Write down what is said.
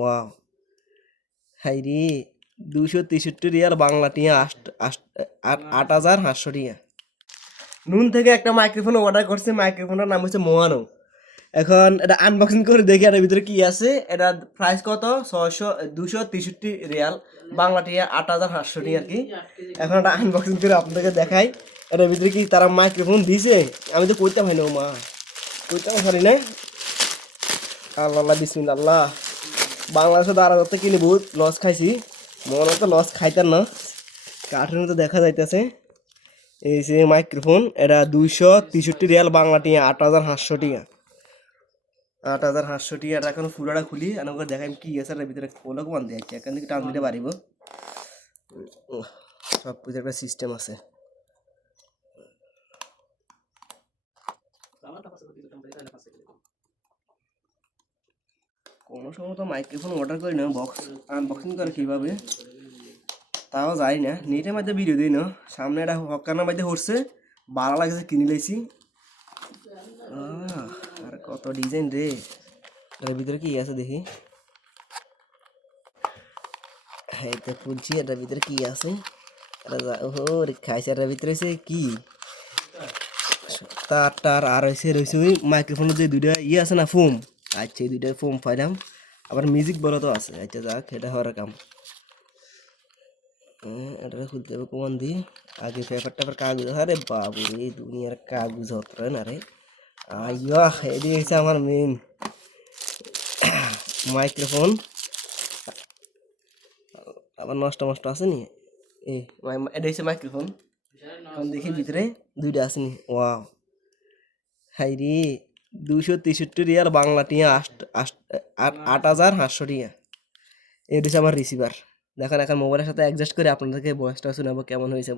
Wow হাইরে 263 Real Bangla টিয়া 8,500 টিয়া। নুন থেকে একটা মাইক্রোফোন অর্ডার করছে, মাইক্রোফোনের নাম হচ্ছে মোয়ানো। এখন এটা আনবক্সিং করে দেখি এটার ভিতরে কি আছে। এটা প্রাইস কত 263 রিয়াল বাংলা টিয়া 8,500 আর কি। এখন এটা আনবক্সিং করে আপনাদেরকে দেখাই এটার ভিতরে কি তারা মাইক্রোফোন দিছে। আমি তো কইতে পারি না মা, কইতে পারি না। আল্লাহ বিসমিল্লাহ আল্লাহ। বাংলাদেশে 12,000 কিনে বহুত লস খাইছি, মনে তো লস খাইতাম না। কার্টুনে তো দেখা যাইতেছে এই যে মাইক্রোফোন, এটা 263 রিয়াল বাংলা টিয়া 8,500 টিয়া। 8,500 টিয়া। এটা এখন ফুলাটা খুলি আমাকে দেখাই কি আছে এটার ভিতরে। খোলা কমান দিয়ে এখান থেকে টান দিতে পারিব। সব কিছু একটা সিস্টেম আছে। কোনো সময় তো মাইক্রোফোন অর্ডার করি না, বক্স আনবক্সিং করে কীভাবে তাও যাই না। নেটের মধ্যে ভিডিও দিই না, সামনে একটা হকানোর মধ্যে হচ্ছে ভালো লাগছে কিনে লাইছি। আর কত ডিজাইন রে, এর ভিতরে কি আছে দেখি। এই তো খুলছি, এটার ভিতরে কি আছে। ও খাইছে, এটার ভিতরে হচ্ছে কি তার আর হয়েছে রয়েছে ওই মাইক্রোফোনের যে দুইটা আছে না ফোম। আচ্ছা এই দুইটা ফোম পাইলাম, আবার মিউজিক বলা তো আছে। আচ্ছা যাক, এটা হওয়ার কাম। এটা খুলতে হবে কমান দিয়ে আগে পেপার টেপার কাগজ। আরে বাবু রে, দুনিয়ার কাগজ হতো না রে। আইয়া এদিকে হচ্ছে আমার মেন মাইক্রোফোন। আবার নষ্ট নষ্ট আছে নি। এটা হচ্ছে মাইক্রোফোন। এখন দেখি ভিতরে দুইটা আছে নি। ওয়াও হাইরে 263 রিয়াল বাংলা টিয়া 8,500 টিয়া। এটা হচ্ছে আমার রিসিভার। দেখেন এখন মোবাইলের সাথে অ্যাডজাস্ট করে আপনাদেরকে ভয়েসটা শোনাবো কেমন হয়েছে।